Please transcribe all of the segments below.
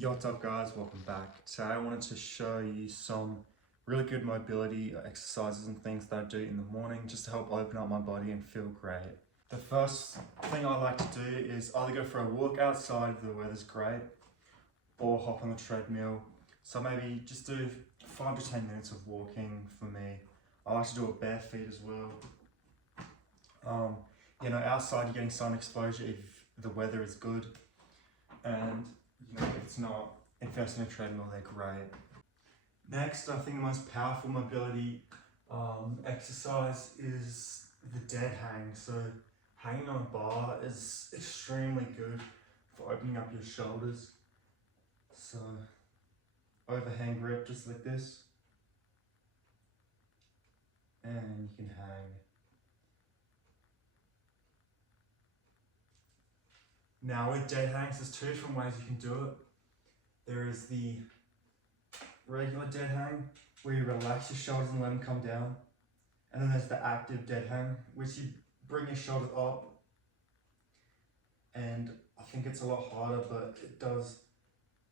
Yo, what's up guys, welcome back. Today I wanted to show you some really good mobility exercises and things that I do in the morning just to help open up my body and feel great. The first thing I like to do is either go for a walk outside if the weather's great or hop on the treadmill. So maybe just do 5 to 10 minutes of walking for me. I like to do it bare feet as well. Outside you're getting sun exposure if the weather is good, and if it's not, invest in a treadmill, they're great. Next, I think the most powerful mobility exercise is the dead hang. So hanging on a bar is extremely good for opening up your shoulders. So overhand grip just like this, and you can hang. Now with dead hangs, there's 2 different ways you can do it. There is the regular dead hang, where you relax your shoulders and let them come down. And then there's the active dead hang, which you bring your shoulders up. And I think it's a lot harder, but it does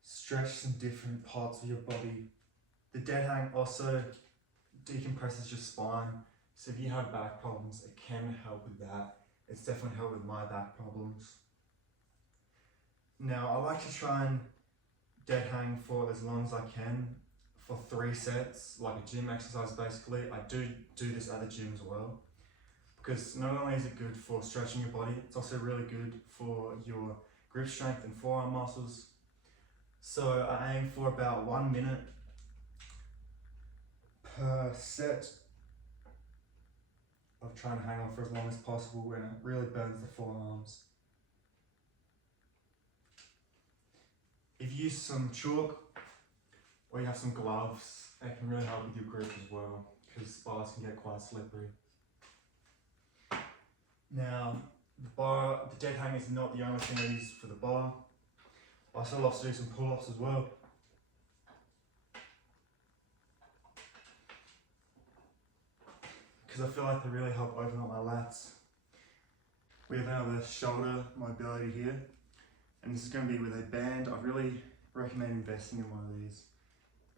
stretch some different parts of your body. The dead hang also decompresses your spine. So if you have back problems, it can help with that. It's definitely helped with my back problems. Now I like to try and dead hang for as long as I can, for 3 sets, like a gym exercise basically. I do this at the gym as well, because not only is it good for stretching your body, it's also really good for your grip strength and forearm muscles. So I aim for about 1 minute per set of trying to hang on for as long as possible, and it really burns the forearms. If you use some chalk or you have some gloves, it can really help with your grip as well, because bars can get quite slippery. Now, the dead hang is not the only thing I use for the bar. I also love to do some pull-ups as well. Because I feel like they really help open up my lats. We have now the shoulder mobility here, and this is going to be with a band. I really recommend investing in one of these.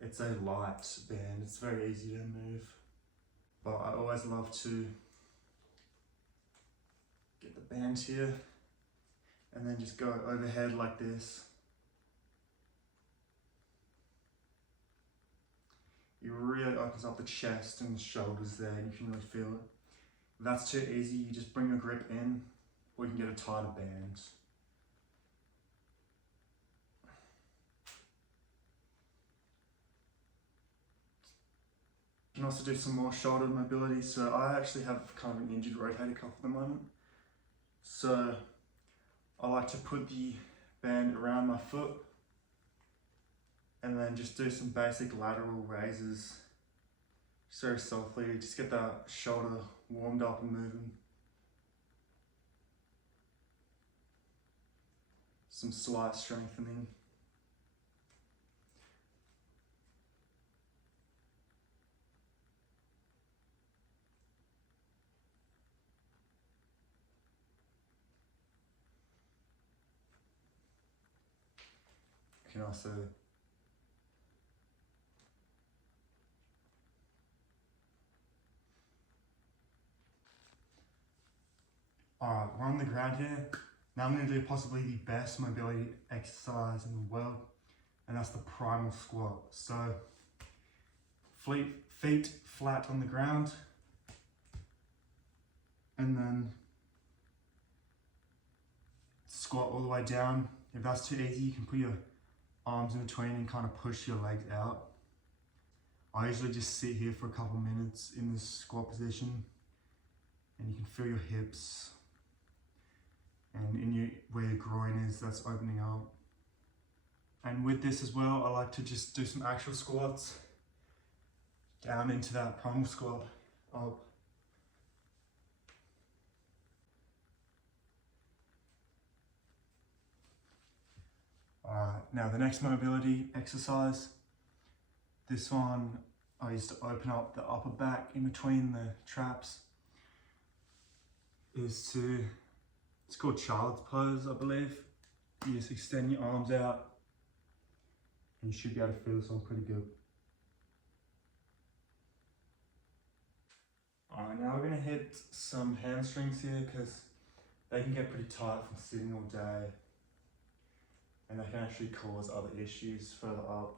It's a light band, it's very easy to move, but I always love to get the band here and then just go overhead like this. It really opens up the chest and the shoulders there, and you can really feel it. If that's too easy, you just bring your grip in, or you can get a tighter band. You can also do some more shoulder mobility. So I actually have kind of an injured rotator cuff at the moment. So I like to put the band around my foot and then just do some basic lateral raises. Just very softly, just get that shoulder warmed up and moving. Some slight strengthening. You can also Alright, we're on the ground here. Now I'm going to do possibly the best mobility exercise in the world, and that's the primal squat. So feet flat on the ground, and then squat all the way down. If that's too easy, you can put your arms in between and kind of push your legs out. I usually just sit here for a couple minutes in this squat position, and you can feel your hips and where your groin is, that's opening up. And with this as well, I like to just do some actual squats down into that primal squat, up. Alright, now the next mobility exercise, this one I used to open up the upper back in between the traps, it's called child's pose, I believe. You just extend your arms out And you should be able to feel this one pretty good. Alright, now we're going to hit some hamstrings here because they can get pretty tight from sitting all day, and they can actually cause other issues further up.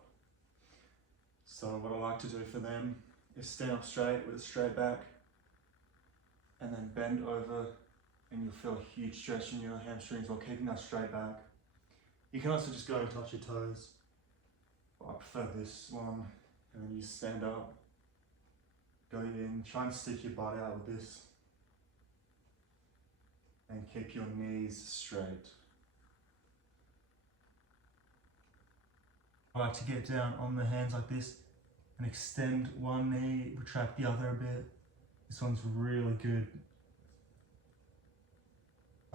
So what I like to do for them is stand up straight with a straight back and then bend over, and you'll feel a huge stretch in your hamstrings while keeping that straight back. You can also just go and touch your toes, but I prefer this one. And then you stand up, go in, try and stick your butt out with this, and keep your knees straight. I like to get down on the hands like this and extend one knee, retract the other a bit. This one's really good.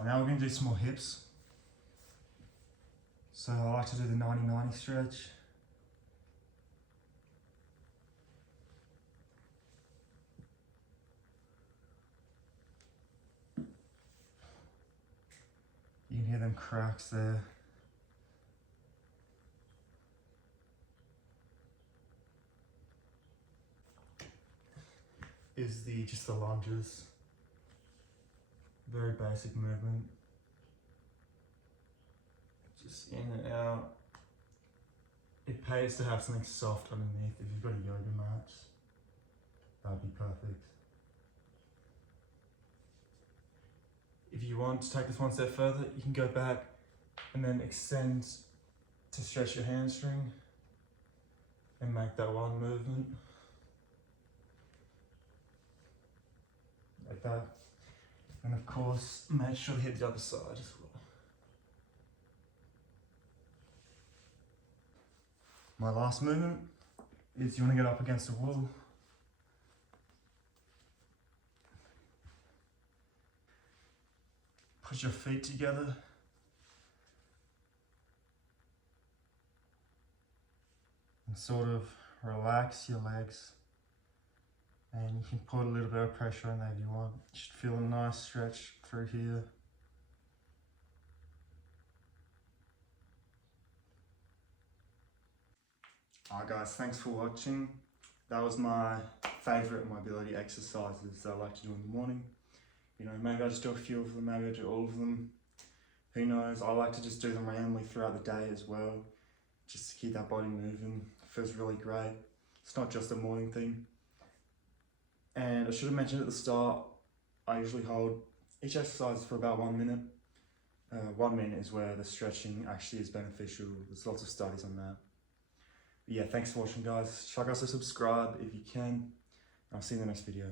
Now we're going to do some more hips. So I like to do the 90-90 stretch. You can hear them cracks there. Is just the lunges. Very basic movement. Just in and out. It pays to have something soft underneath. If you've got a yoga mat, that'd be perfect. If you want to take this one step further, you can go back and then extend to stretch your hamstring and make that one movement. Like that. And of course, make sure to hit the other side as well. My last movement is you want to get up against a wall. Put your feet together. And sort of relax your legs. And you can put a little bit of pressure on there if you want. You should feel a nice stretch through here. Alright guys, thanks for watching. That was my favourite mobility exercises that I like to do in the morning. You know, maybe I just do a few of them, maybe I do all of them. Who knows? I like to just do them randomly throughout the day as well, just to keep that body moving. It feels really great. It's not just a morning thing. And I should have mentioned at the start, I usually hold each exercise for about 1 minute. 1 minute is where the stretching actually is beneficial. There's lots of studies on that. But yeah, thanks for watching guys. Check out, subscribe if you can. I'll see you in the next video.